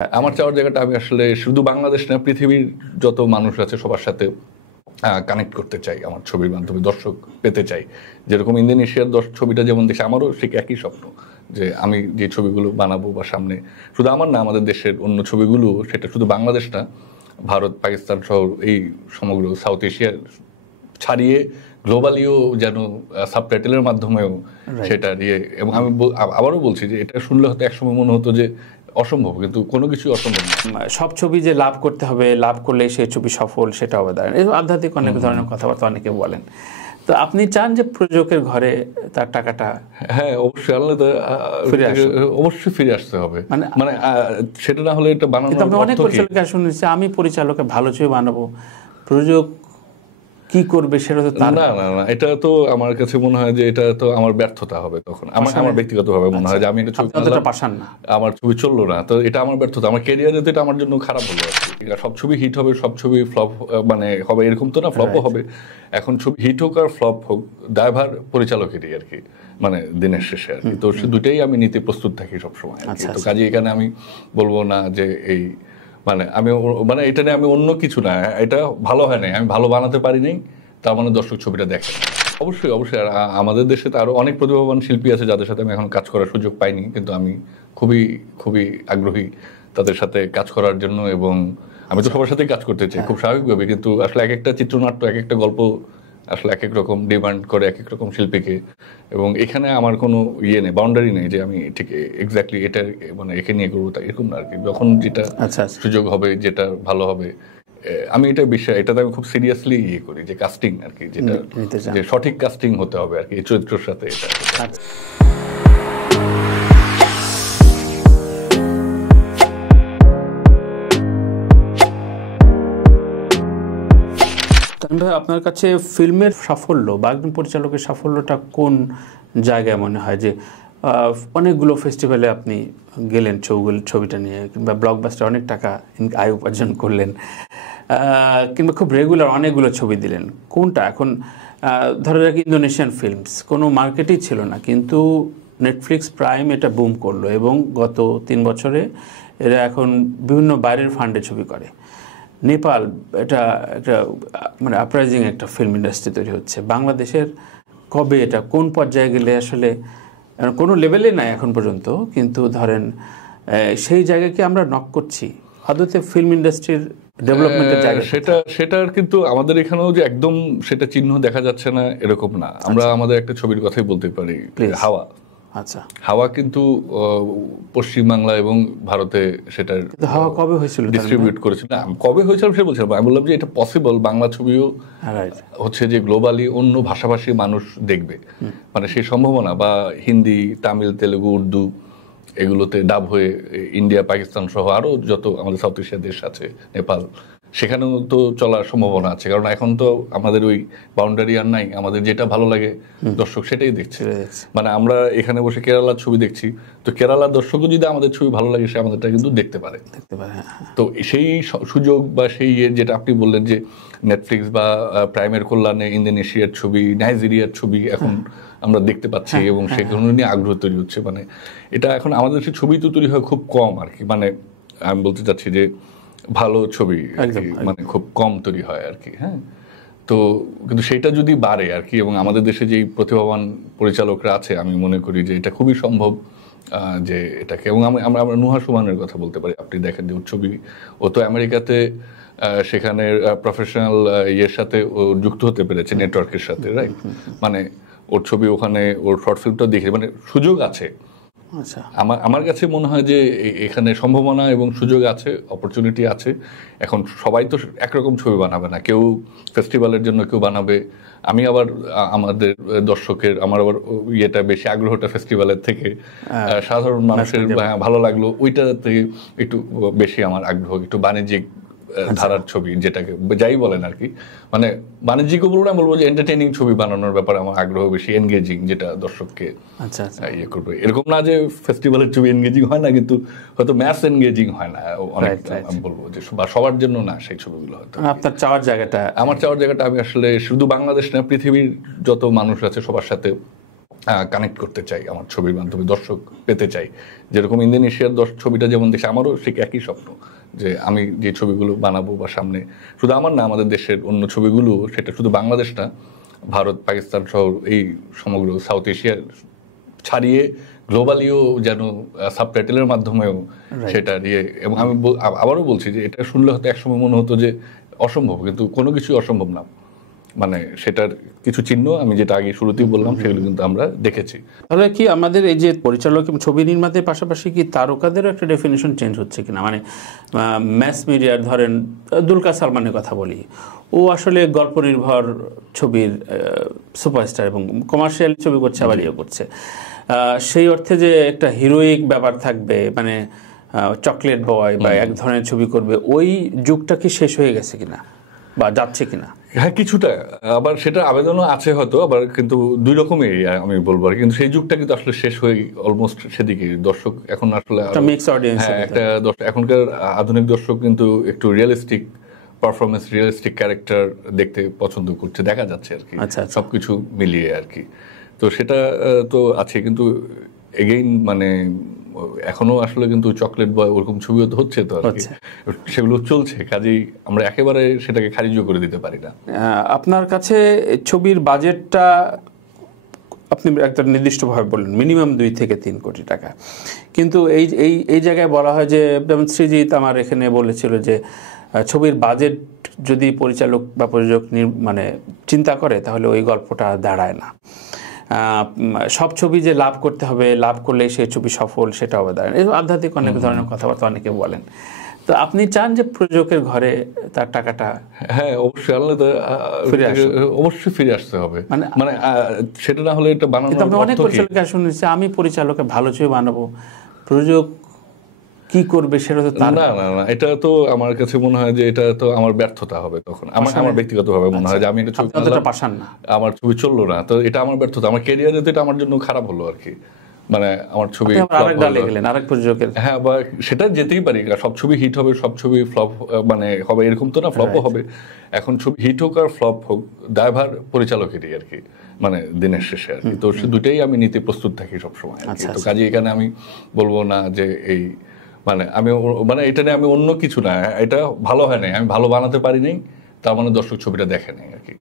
আমার চাওয়ার জায়গাটা আমি আসলে শুধু বাংলাদেশ না, পৃথিবীর যত মানুষ আছে সবার সাথে কানেক্ট করতে চাই। আমার ছবির মাধ্যমে দর্শক পেতে চাই। যেরকম ইন্দোনেশিয়ার ছবিটা যেমন দেখে, আমারও ঠিক একই স্বপ্ন যে আমি যে ছবিগুলো বানাবো বা সামনে শুধু আমার না, আমাদের দেশের অন্য ছবিগুলো, সেটা শুধু বাংলাদেশ না, ভারত, পাকিস্তান সহ এই সমগ্র সাউথ এশিয়া ছাড়িয়ে গ্লোবালিও যেন সাবটাইটেলের মাধ্যমেও সেটা দিয়ে। এবং আমি আবারও বলছি যে এটা শুনলে হয়তো একসময় মনে হতো যে অসম্ভব, কিন্তু কোনো কিছু অসম্ভব না। সব ছবি যে লাভ করতে হবে, লাভ করলে সেই ছবি সফল, সেটা হবে দাঁড়ান। এই আধ্যাত্মিক অনেক ধরনের কথাবার্তা অনেকে বলেন। তো আপনি চান যে প্রযোজকের ঘরে তার টাকাটা? হ্যাঁ, অবশ্যই আল্লাহ অবশ্যই ফিরে আসতে হবে। মানে সেটা না হলে এটা বানানো। আমি অনেক পরিচালককে শুনেছি, আমি পরিচালকে ভালো ছবি বানাবো, প্রযোজক কি করবে সেটা তো না না না, এটা তো আমার কাছে মনে হয় যে এটা তো আমার ব্যর্থতা হবে। তখন আমার ব্যক্তিগতভাবে মনে হয় যে আমি একটা ছবি পাশান না, আমার ছবি চললো না, তো এটা আমার ব্যর্থতা। আমার ক্যারিয়ারে তো এটা আমার জন্য খারাপ হলো আর কি। সব ছবি হিট হবে, সব ছবি ফ্লপ মানে হবে এরকম তো না, ফ্লপও হবে। এখন ছবি হিট হোক আর ফ্লপ হোক, দায়ভার পরিচালকেরই আর কি, মানে দিনের শেষে আর কি। তো সে দুটাই আমি নিতে প্রস্তুত থাকি সবসময়। তো কাজে এখানে আমি বলবো না যে এই মানে এটা নিয়ে আমি অন্য কিছু না, এটা ভালো হয় নাই, আমি ভালো বানাতে পারি নাই, তার মানে দর্শক ছবিটা দেখে। অবশ্যই অবশ্যই। আর আমাদের দেশে তো আরো অনেক প্রতিভাবান শিল্পী আছে যাদের সাথে আমি এখন কাজ করার সুযোগ পাইনি, কিন্তু আমি খুবই খুবই আগ্রহী তাদের সাথে কাজ করার জন্য। এবং আমি তো সবার সাথেই কাজ করতে চাই খুব স্বাভাবিকভাবে, কিন্তু আসলে এক একটা চিত্রনাট্য, এক একটা গল্প আসলে এক এক রকম ডিমান্ড করে এক এক রকম শিল্পীকে। এবং এখানে আমার কোনো নেই, বাউন্ডারি নেই যে আমি ঠিক এক্স্যাক্টলি এটা মানে একে নিয়ে করবো, তা এরকম না আর কি। যখন যেটা সুযোগ হবে, যেটা ভালো হবে, আমি এটা এটাতে আমি খুব সিরিয়াসলি করি যে কাস্টিং আর কি, যেটা যে সঠিক কাস্টিং হতে হবে আর কি এই চরিত্রের সাথে। এটা আপনার কাছে ফিল্মের সাফল্য বা একজন পরিচালকের সাফল্যটা কোন জায়গায় মনে হয়? যে অনেকগুলো ফেস্টিভ্যালে আপনি গেলেন ছবিটা নিয়ে, কিংবা ব্লকবাস্টার অনেক টাকা আয় উপার্জন করলেন, কিংবা খুব রেগুলার অনেকগুলো ছবি দিলেন, কোনটা? এখন ধরো যাক ইন্দোনেশিয়ান ফিল্মস কোনো মার্কেটই ছিল না, কিন্তু নেটফ্লিক্স প্রাইম এটা বুম করলো এবং গত 3 বছরে এরা এখন বিভিন্ন বাইরের ফান্ডে ছবি করে। নেপাল, এটা একটা মানে আপরাইজিং একটা ফিল্ম ইন্ডাস্ট্রি তৈরি হচ্ছে। বাংলাদেশের কবে এটা কোন পর্যায়ে গেলে আসলে কোনো লেভেলে নাই এখন পর্যন্ত, কিন্তু ধরেন সেই জায়গাকে আমরা নক করছি আদতে ফিল্ম ইন্ডাস্ট্রির ডেভেলপমেন্টের জায়গা? সেটার কিন্তু আমাদের এখানেও যে একদম সেটা চিহ্ন দেখা যাচ্ছে না এরকম না। আমরা আমাদের একটা ছবির কথাই বলতে পারি, হাওয়া। আচ্ছা, হাওয়া কিন্তু পশ্চিমবাংলা এবং ভারতে সেটার হাওয়া কবে হয়েছিল, ডিস্ট্রিবিউট করেছিল না, কবে হয়েছিল সে বলছিলাম। আমি বললাম যে এটা পসিবল, বাংলা ছবিও হচ্ছে যে গ্লোবালি অন্য ভাষাভাষী মানুষ দেখবে, মানে সেই সম্ভাবনা। বা হিন্দি, তামিল, তেলেগু, উর্দু এগুলোতে ডাব হয়ে ইন্ডিয়া, পাকিস্তান সহ আরো যত আমাদের সাউথ এশিয়ার দেশ আছে, নেপাল, সেখানেও তো চলার সম্ভাবনা আছে। কারণ এখন তো আমাদের ওই বাউন্ডারি আর নাই, আমাদের যেটা ভালো লাগে দর্শক সেটাই দেখছে। মানে আমরা এখানে বসে কেরালার ছবি দেখছি, তো কেরালার দর্শকও যদি আমাদের ছবি ভালো লাগে, সে আমাদেরটা কিন্তু দেখতে পারে। তো সেই সুযোগ বা সেই যেটা আপনি বললেন যে নেটফ্লিক্স বা প্রাইমের কল্যাণে ইন্দোনেশিয়ার ছবি, নাইজেরিয়ার ছবি এখন আমরা দেখতে পাচ্ছি, এবং সেগুলো নিয়ে আগ্রহ তৈরি হচ্ছে। মানে এটা এখন আমাদের দেশে ছবি তো তৈরি হয় খুব কম আর কি। মানে আমি বলতে চাচ্ছি যে ভালো ছবি মানে খুব কম তৈরি হয় আর কি। হ্যাঁ, তো কিন্তু সেটা যদি বাড়ে আর কি, এবং আমাদের দেশে যেই প্রতিভাবান পরিচালকরা আছে, আমি মনে করি যে এটা খুবই সম্ভব যে এটাকে। এবং আমরা নুহা সুমানের কথা বলতে পারি। আপনি দেখেন যে ওর ছবি, ও তো আমেরিকাতে সেখানে প্রফেশনাল ইয়ের সাথে ও যুক্ত হতে পেরেছে, নেটওয়ার্কের সাথে, রাইট? মানে ওর ছবি ওখানে, ওর শর্ট ফিল্মটা দেখে মানে সুযোগ আছে। আচ্ছা, আমার কাছে মনে হয় যে এখানে সম্ভাবনা এবং সুযোগ আছে, অপরচুনিটি আছে। এখন সবাই তো একরকম ছবি বানাবে না, কেউ ফেস্টিভ্যালের জন্য কেউ বানাবে। আমি আবার আমাদের দর্শকের আমার আবার ইয়েটা বেশি, আগ্রহটা ফেস্টিভ্যালের থেকে সাধারণ মানুষের ভালো লাগলো ওইটাতে একটু বেশি আমার আগ্রহ, একটু বাণিজ্যিক ধারার ছবি, যেটাকে যাই বলেন আর কি। মানে বাণিজ্যিকও বলবো না, বলবো যে এন্টারটেইনিং ছবি বানানোর ব্যাপারে আমার আগ্রহ বেশি, এনগেজিং, যেটা দর্শককে ইয়ে করবে। এরকম না যে ফেস্টিভ্যালের ছবি এনগেজিং হয় না, কিন্তু হয়তো ম্যাস এনগেজিং হয় না অনেক। আমি বলবো যে সবার জন্য না সেই ছবিগুলো। হয়তো আপনার চাওয়ার জায়গাটা, আমার চাওয়ার জায়গাটা আমি আসলে শুধু বাংলাদেশ না, পৃথিবীর যত মানুষ আছে সবার সাথে কানেক্ট করতে চাই, আমার ছবির মাধ্যমে দর্শক পেতে চাই। যেরকম ইন্দোনেশিয়ার ছবিটা যেমন দেখছি, আমারও ঠিক একই স্বপ্ন যে আমি যে ছবিগুলো বানাবো বা সামনে শুধু আমার না, আমাদের দেশের অন্য ছবিগুলো, সেটা শুধু বাংলাদেশ না, ভারত, পাকিস্তান সহ এই সমগ্র সাউথ এশিয়ার ছাড়িয়ে গ্লোবালিও যেন সাবটাইটেলের মাধ্যমেও সেটা দিয়ে। এবং আমি আবারও বলছি যে এটা শুনলে হয়তো একসময় মনে হতো যে অসম্ভব, কিন্তু কোনো কিছুই অসম্ভব না। মানে সেটার কিছু চিহ্ন আমি যেটা আগে শুরুতেই বললাম সেগুলো কিন্তু আমরা দেখেছি। তাহলে কি আমাদের এই যে পরিচালক এবং ছবি নির্মাতার পাশাপাশি কি তারকাদেরও একটা ডেফিনেশন চেঞ্জ হচ্ছে কিনা? মানে ম্যাস মিডিয়ার ধরেন দুলকার সালমানের কথা বলি, ও আসলে গল্প নির্ভর ছবির সুপারস্টার এবং কমার্শিয়াল ছবি করছে, আবার ইয়ে করছে। সেই অর্থে যে একটা হিরোইক ব্যাপার থাকবে, মানে চকলেট বয় বা এক ধরনের ছবি করবে, ওই যুগটা কি শেষ হয়ে গেছে কিনা বা যাচ্ছে কিনা? হ্যাঁ, কিছুটা। আবার সেটা আবেদনও আছে হয়তো, আবার কিন্তু দুই রকমই আমি বলবো। আর কিন্তু সেই যুগটা কিন্তু আসলে শেষ হয়ে অলমোস্ট সেদিকে। দর্শক এখন আসলে একটা এখনকার আধুনিক দর্শক কিন্তু একটু রিয়েলিস্টিক পারফরমেন্স, রিয়েলিস্টিক ক্যারেক্টার দেখতে পছন্দ করছে, দেখা যাচ্ছে আর কি, সবকিছু মিলিয়ে আর কি। তো সেটা তো আছে, কিন্তু এগেইন মানে এখনো আসলে কিন্তু চকলেট বয় ওরকম ছবিও তো হচ্ছে, তো আর কি সেগুলো চলছে। কাজেই আমরা একেবারে সেটাকে খারিজও করে দিতে পারি না। আপনার কাছে ছবির বাজেটটা আপনি একটা নির্দিষ্টভাবে বললেন মিনিমাম 2 থেকে 3 কোটি টাকা, কিন্তু এই জায়গায় বলা হয় যে, যেমন সৃজিত আমার এখানে বলেছিল যে ছবির বাজেট যদি পরিচালক বা প্রযোজক মানে চিন্তা করে তাহলে ওই গল্পটা দাঁড়ায় না। সব ছবি যে লাভ করতে হবে, লাভ করলে সেই ছবি সফল, সেটাও দাঁড়ায় না। এই আধ্যাত্মিক অনেক ধরনের কথাবার্তা অনেকে বলেন। তো আপনি চান যে প্রযোজকের ঘরে তার টাকাটা? হ্যাঁ, অবশ্যই অবশ্যই ফিরে আসতে হবে। মানে সেটা না হলে এটা বানানো। আমি অনেক পরিচালককে শুনেছি, আমি পরিচালকে ভালো ছবি বানাবো, প্রযোজক কি করবে সেটা তো না। এটা তো আমার কাছে মনে হয় যে এটা তো আমার ব্যর্থতা হবে। তখন আমার ব্যক্তিগতভাবে মনে হয় যে আমি একটা ছবি পাশান না, আমার ছবি চললো না, তো এটা আমার ব্যর্থতা। আমার ক্যারিয়ারে তো এটা আমার জন্য খারাপ হলো আর কি। মানে আমার ছবি হ্যাঁ, বা সেটা যেতেই পারি। সব ছবি হিট হবে, সব ছবি ফ্লপ মানে হবে এরকম তো না, ফ্লপও হবে। এখন ছবি হিট হোক আর ফ্লপ হোক, দায়ভার পরিচালকেরই আর কি, মানে দিনের শেষে আর কি। তো সে দুটাই আমি নিতে প্রস্তুত থাকি সবসময়। তো কাজে এখানে আমি বলবো না যে এই মানে এটা নিয়ে আমি অন্য কিছু না, এটা ভালো হয় নাই, আমি ভালো বানাতে পারি নাই, তার মানে দর্শক ছবিটা দেখে নাই আর কি।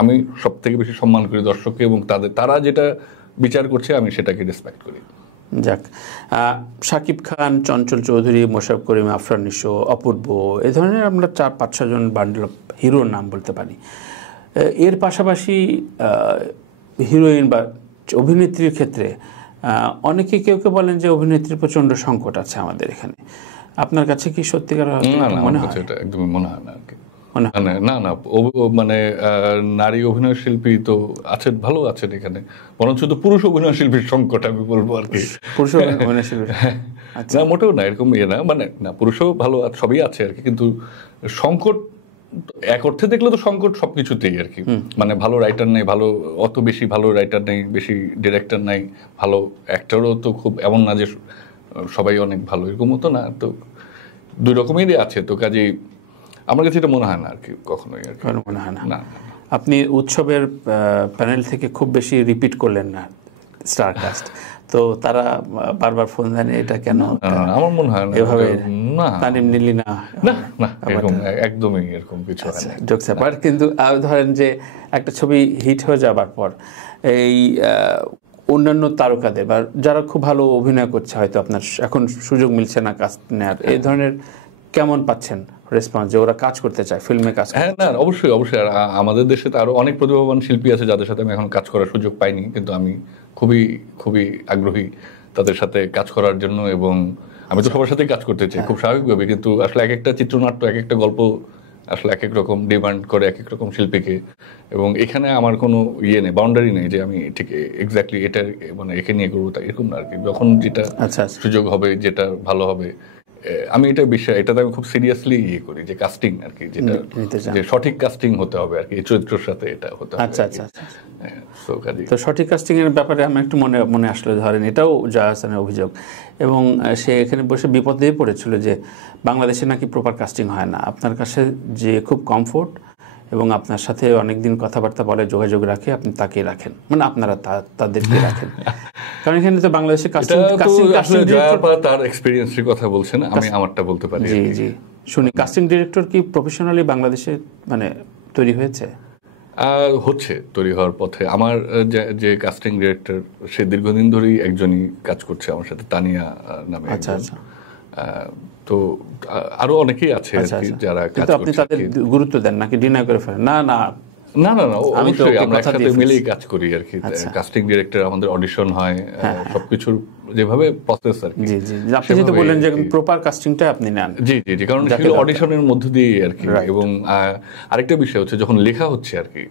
আমি সব থেকে বেশি সম্মান করি দর্শককে, এবং তারা যেটা বিচার করছে আমি সেটাকে রেসপেক্ট করি। যাক, শাকিব খান, চঞ্চল চৌধুরী, মোশাররফ করিম, আফরান নিশো, অপূর্ব, এই ধরনের আমরা 4-5-6 জন বান্ডেল অফ হিরোর নাম বলতে পারি। এর পাশাপাশি হিরোইন বা অভিনেত্রীর ক্ষেত্রে অনেকে কেউ বলেন যে অভিনেত্রীর প্রচণ্ড সংকট আছে আমাদের এখানে। আপনার কাছে কি সত্যিকার মনে হয়? এটা একদমই মনে হয় না আর কি। না, মানে নারী অভিনয় শিল্পী তো আছেন, ভালো আছেন এখানে, বরঞ্চ তো পুরুষ অভিনয় শিল্পীর সংকট আমি বলবো আর কি। পুরুষ অভিনয় শিল্পী না, মোটেও না, এরকম না, মানে না, পুরুষও ভালো সবই আছে আর কি, কিন্তু সংকট এক অর্থে দেখলে তো সংকট সবকিছুতেই আর কি। মানে ভালো রাইটার নেই, অত বেশি ভালো রাইটার নেই, বেশি ডিরেক্টর নেই, ভালো অ্যাক্টরও তো খুব এমন না যে সবাই অনেক ভালো, এরকমও তো না। তো দুই রকমেরই আছে। তো কাজেই আমার কাছে এটা মনে হয় না আর কি, কখনোই আর কি মনে হয় না। আপনি উৎসবের প্যানেল থেকে খুব বেশি রিপিট করলেন না স্টার কাস্ট, তো তারা বারবার ফোন দেন, এটা কেন? আমার মনে হয় না এভাবে তানিম নিলি না, এরকম একদমই এরকম কিছু হয় না। জোকস অ্যাপার্ট, কিন্তু ধরেন যে একটা ছবি হিট হয়ে যাবার পর এই অন্যান্য তারকাদের বা যারা খুব ভালো অভিনয় করছে, হয়তো আপনার এখন সুযোগ মিলছে না কাজ নেওয়ার, এই ধরনের কেমন পাচ্ছেন রেসপন্স যে ওরা কাজ করতে চায়, ফিল্মে কাজ? হ্যাঁ, না, অবশ্যই। আর আমাদের দেশে তো আরো অনেক প্রতিভাবান শিল্পী আছে যাদের সাথে আমি এখন কাজ করার সুযোগ পাইনি, কিন্তু আমি খুবই খুবই আগ্রহী তাদের সাথে কাজ করার জন্য। এবং আমি তো সবার সাথেই কাজ করতে চাই খুব স্বাভাবিকভাবে, কিন্তু আসলে এক একটা চিত্রনাট্য, এক একটা গল্প আসলে এক এক রকম ডিমান্ড করে এক এক রকম শিল্পীকে। এবং এখানে আমার কোনো নেই, বাউন্ডারি নেই যে আমি ঠিক এক্স্যাক্টলি এটা মানে একে নিয়ে করবো, তাই এরকম না আর কি। যখন যেটা সুযোগ হবে, যেটা ভালো হবে, আমি এটাতে আমি খুব সিরিয়াসলি করি যে কাস্টিং আর কি, যেটা যে সঠিক কাস্টিং হতে হবে আর কি, এই চরিত্রের সাথে এটা হতে হবে। তো সঠিক কাস্টিং এর ব্যাপারে আমি একটু মনে আসলে, ধরেন এটাও জাহাজ হাসানের অভিযোগ, এবং সে এখানে বসে বিপদে পড়েছিল যে বাংলাদেশে নাকি প্রপার কাস্টিং হয় না। আপনার কাছে যে খুব কমফোর্ট এবং আপনার সাথে অনেকদিন কথাবার্তা বলে, যোগাযোগ রাখে, আপনি তাকেই রাখেন, মানে আপনারা তাদেরকে রাখেন। কারণ এখানে তো বাংলাদেশে তার এক্সপেরিয়েন্সের কথা বলছেন, আমি আমারটা বলতে পারি। জি জি, শুনি। কাস্টিং ডিরেক্টর কি প্রফেশনালি বাংলাদেশে মানে তৈরি হয়েছে? হচ্ছে, তৈরি হওয়ার পথে। আমার যে কাস্টিং ডিরেক্টর, সে দীর্ঘদিন ধরেই একজনই কাজ করছে আমার সাথে, তানিয়া নামে। আচ্ছা আচ্ছা। তো আরো অনেকেই আছে যারা কাজ করছে। আপনি তাদের গুরুত্ব দেন নাকি ডিনাই করে ফেলেন? না না না না না, অবশ্যই আমরা একসাথে মিলেই কাজ করি আর কি। কাস্টিং ডিরেক্টর, আমাদের অডিশন হয়, সবকিছুর যেভাবে প্রসেস আর কি। জি জি, আপনি যেটা বললেন যে প্রপার কাস্টিংটা আপনি নেন। জি জি জি, কারণ সেগুলো অডিশনের মধ্য দিয়ে আর কি। এবং আরেকটা বিষয় হচ্ছে, যখন লেখা হচ্ছে আর কি,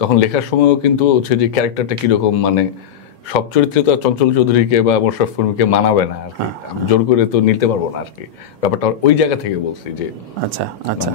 তখন লেখার সময়ও কিন্তু হচ্ছে যে ক্যারেক্টারটা কিরকম, মানে সব চরিত্রে তো চঞ্চল চৌধুরীকে বা মোশাররফ করিমকে মানাবে না আর কি, আমি জোর করে তো নিতে পারবো না আর কি। ব্যাপারটা ওই জায়গা থেকে বলছি যে আচ্ছা আচ্ছা।